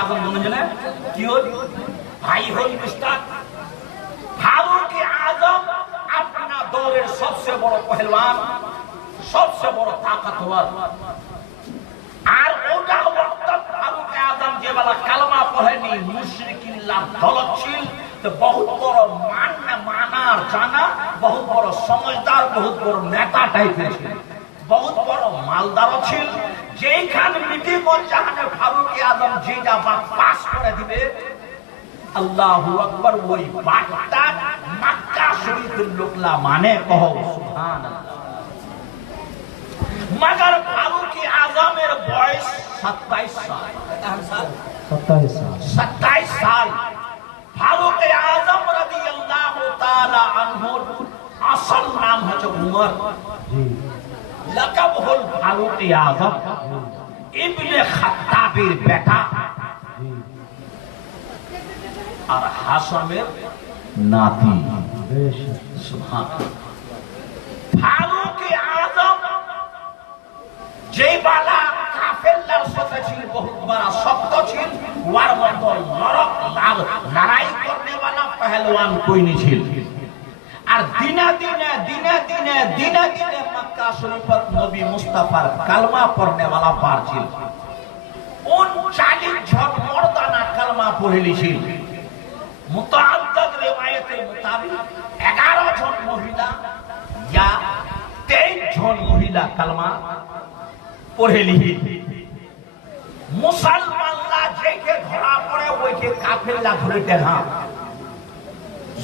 आजम दोनों जने की हो भाई हो रिश्ता फारूक आजम अपना दौर सबसे बड़ा पहलवान सबसे बड़ा ताकतवर আর ওটা ওয়াক্ত ফারুক আজম যে वाला কালমা পড়েনি মুশরিকিল্লাহ দলত ছিল তো বহুত বড় মানার জানা বহুত বড় সমঝদার বহুত বড় নেতা টাইপের ছিল बहुत बड़ा मालदार ছিল যেখানে মিটিং জাহানে ফারুক আজম যে যা পাস করে দিবে আল্লাহু আকবার ওই বাতটা মক্কা শরীফের লোকলা মানে কহ সুবহানাল্লাহ मगर फारूक आजमेर बयस 27 साल फारूक आजम রাদিয়াল্লাহু তাআলা আনহু আসল নাম হচ্ছে উমর लकब হল ফারুক আজম ইবনে খাত্তাবের বেটা আর হাসামের নাতি সুবহানাল্লাহ ফারুক আজম যে বালা কাফেরদের সাথে ছিল বহুত বড় শক্ত ছিল ওর মতো নরক লাল লড়াই করনে वाला पहलवान कोई नहीं ছিল আর দিনে দিনে মক্কা শরীফত নবী মুস্তাফার কালমা পড়নে वाला পার ছিল 39 জন মর্দানা কালমা পড়ে লিছিল মুতাআদ্দিদ riwayat-এর মোতাবেক 11 জন মহিলা या 23 জন মহিলা কালমা পড়ে লিহি মুসলমানরা যেকে ধরা পড়ে ওইকে কাফেররা ধরে দেখা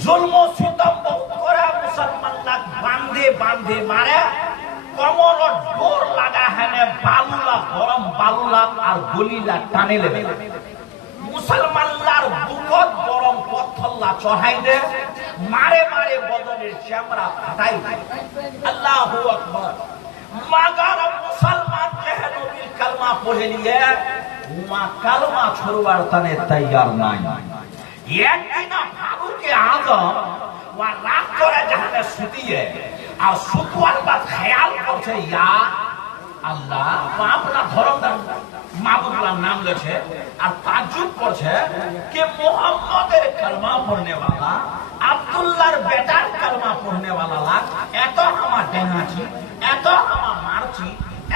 जुल्म सितम बहुत করে মুসলমানরা বাঁধে মারে কোমর ডোর লাগা হ্যানে বালুলা গরম বালুলা আর গলিলা টানে লেবে মুসলমানলার বুকত গরম পথল্লা চড়াই দে মারে বদনের চামড়া ফাটাই আল্লাহু আকবার मगर मुसलमान कहे नबी कलमा पढ़े लिए वहां कलमा छोड़वार तने तैयार नहीं एक दिन फारूक आजम वहां रात करे जहाने सुतिए और सुतवार बाद ख्याल करछे या আল্লাহ अपना धर्मदार माबुदुल्लाह नाम लेछे और ताज्जुब करछे कि मोहम्मदेर कलमा पढ़ने वाला আব্দুল্লাহর বেটার কালমা পড়নে वाला লাগ এত আমার ডেঙাছি এত আমার মারছি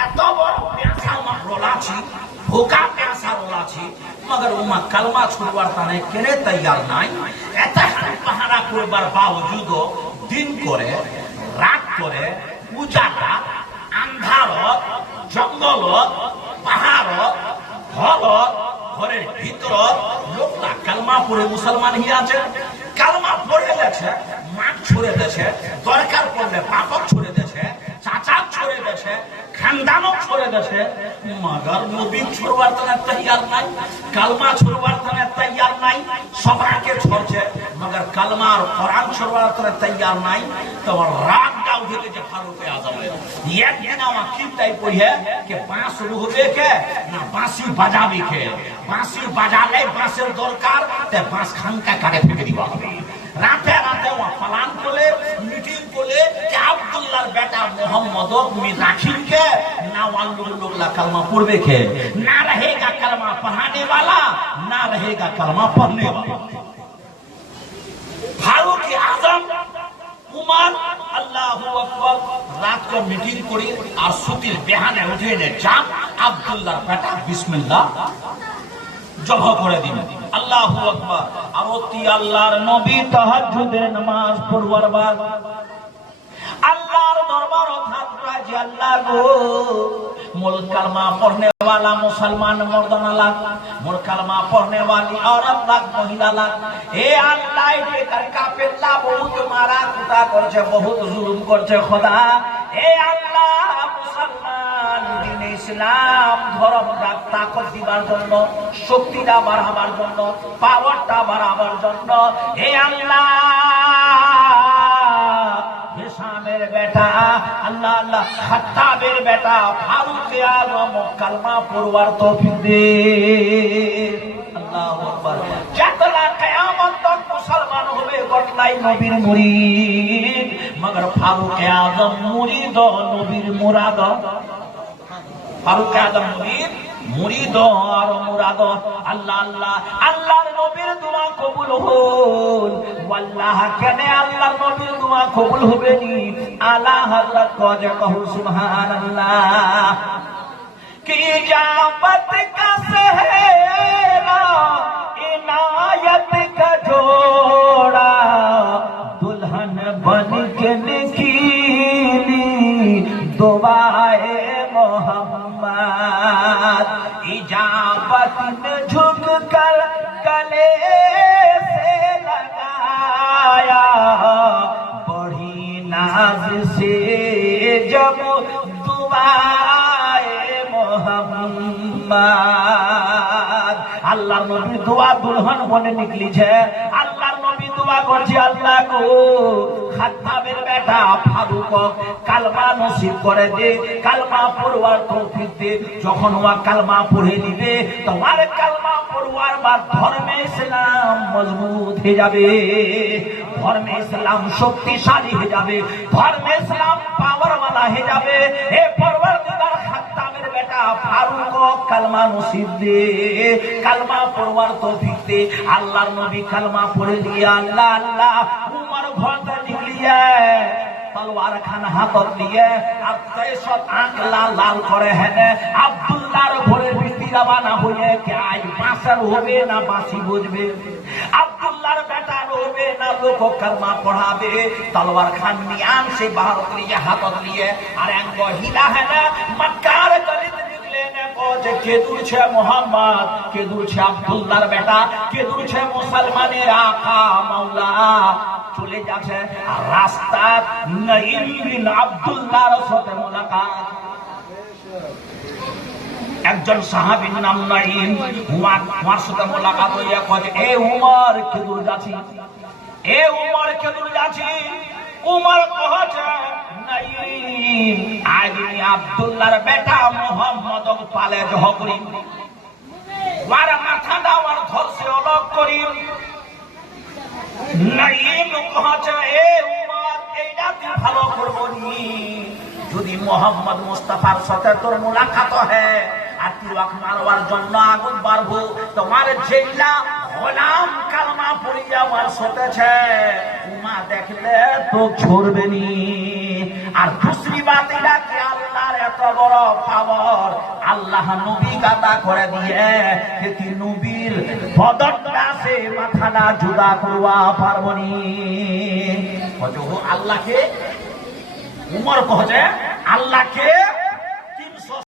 এত বড় পেশা আমার রোলাছি ভোকা পেশা রোলাছি मगर ওমা কালমা ছুড়বার তানে কেনে তৈয়ার নাই এত পাহারা করবার বাবজুদ দিন করে রাত করে উজালা আন্ধারত জঙ্গলত পাহাড়ত হলত ঘরের ভিতরত লোকটা কালমা পড়ে মুসলমান হি আছে কালমা পড়ে গেছে মাঠ ছড়ে গেছে দরকার পড়লে পাপক ছড়ে গেছে চাচা ছড়ে গেছে খানদানক ছড়ে গেছে मगर নবী ছড়বার তনে তৈয়ার নাই কালমা ছড়বার তনে তৈয়ার নাই সবাইকে ছড়ছে मगर কালমা আর কোরআন ছড়বার তনে তৈয়ার নাই তো রাগটা উঠে গেছে ফারুক আজমের এক দিন আমার কি টাইপ হইছে कि बांस रुहबे के ना बांसी बजाबे के बांसी बजाले बांसेर दरकार ते बांस खानका काटे फेंके दिबा হবে রাতে ওয়া প্ল্যান করে মিটিং করে कि আব্দুল্লাহর বেটা মোহাম্মদ তুমি রাখিন के ना वालों लोग ला कलमा पढ़बे के ना रहेगा कलमा पढ़ाने वाला ना रहेगा कलमा पढ़ने वाला फारूक आजम उमर আল্লাহু আকবার রাত को मीटिंग করি আর সুতির বেহানে উঠে নে চাপ আব্দুল্লাহর বেটা বিসমিল্লাহ জবাহ করে দিন আল্লাহু আকবার আরতি আল্লাহর নবী তাহাজ্জুদের নামাজ পড়বার বাদ আল্লাহর দরবারত হাত রাখে আল্লাহ গো मूल कलमा पढ़ने वाला मुसलमान मर्दाना लाग मूल कलमा पढ़ने वाली औरत लाग महिला लाग हे अल्लाह के कर काफिरला बहुत मारा कुटा करछे बहुत जुलुम करछे खुदा हे अल्लाह मुसलमान दिन इस्लाम धर्म दा ताकत दिবার জন্য শক্তিটা বাড়াবার জন্য পাওয়ারটা বাড়াবার জন্য हे अल्लाह हिसामेर बेटा अल्लाह अल्लाह खत्ताबेर बेटा फारूक आजम कलमा पढ़वार तौफीक दे अल्लाहु अकबर जतला कियामत तक मुसलमान होबे गटलाई नबीर मुरीद मगर फारूक आजम मुरीद नबीर मुराद फारूक आजम मुरीद মুরিদ আর মুরাদ আল্লাহ আল্লাহ। আল্লাহর নবীর দোয়া কবুল হল। আল্লাহ কেন আল্লাহর নবীর দোয়া কবুল হবে নি? আলা হযরত কজে কহু সুবহানাল্লাহ। কি জাবত কা সেহরা इनायत का जोड़ा दुल्हन बन के निकली दुआए मोहम्मद। इजाबत में झुक कर गले से लगाया बड़ी नाज से जब दुआए मोहम्मद। আল্লাহর নবী দোয়া দুলহন বনে নিকলিছে। আল্লাহর নবী দোয়া করছে, আল্লাহ গো খাত্তাবের বেটা ফারুক কালমা নসিব করে দে, কালমা পড়বার তৌফিক দে। যখন ওয়া কালমা পড়ে নিবে তোমার কালমা পড়বার বা ধর্মে ইসলাম মজবুত হয়ে যাবে, ধর্মে ইসলাম শক্তিশালী হয়ে যাবে, ধর্মে ইসলাম পাওয়ারওয়ালা হয়ে যাবে। হে পরওয়ারদিগার খাত্তাবের বেটা ফারুক কালমা নসিব দে, কালমা পড়বার তৌফিক দে। আল্লাহর নবী কালমা পড়ে দিয়ে আল্লাহ আল্লাহ উমর ঘরটা নিকলিয়ে তলোয়ার খান হাতত নিয়ে আর ৬০ আঁক লাল লাল করে হেনে আব্দুল্লাহর ঘরের ভিতরে রওনা হয়ে কে আজ বাঁশার হবে না বাঁশি বুঝবে, আব্দুল্লাহর বেটা হবে না লোক কালমা পড়াবে। তলোয়ার খান নিয়ে আনছে ভারত নিয়ে হাতত নিয়ে আর এক মহিলা হেনে মক্কার গলিতে কে দূরছে মোহাম্মদ, কে দূরছে আব্দুল্লাহর বেটা, কে দূরছে মুসলমানের আকা মাওলা। চলে যাচ্ছে আর রাস্তা নঈম বিন আব্দুল্লাহর সাথে মুলাকাত। একজন সাহাবীর নাম নঈম, ওয়ার সাথে মুলাকাত হইয়া কয় এ উমর কে দূর যাচ্ছি, এ উমর কে দূর যাচ্ছি। উমর কহছে নঈম আইনি আব্দুল্লাহর বেটা মোহাম্মদ পালে ঝগড়ি ওয়ার মাথা দাওয়ার ধরছে অলগ করি। নঈম কহছে এ উমর এইটা তুই ভালো করবো নি, যদি মোহাম্মদ মুস্তাফার সাথে তোর মুলাকাত হয় আর তুই মারবার জন্য আগুন বাড়বো, তোমার জেলা গোলাম কালমা পড়ে যাওয়ার সতেছে উমা দেখলে তো ছড়বে নি। আর দুসরি বাত এটা কি আল্লাহর এত বড় পাওয়ার, আল্লাহ নবী গাদা করে দিয়ে কি নবীর বদরটা সে মাথাটা জুদা করবা পারবনি। আল্লাহকে উমর কহছে আল্লাহকে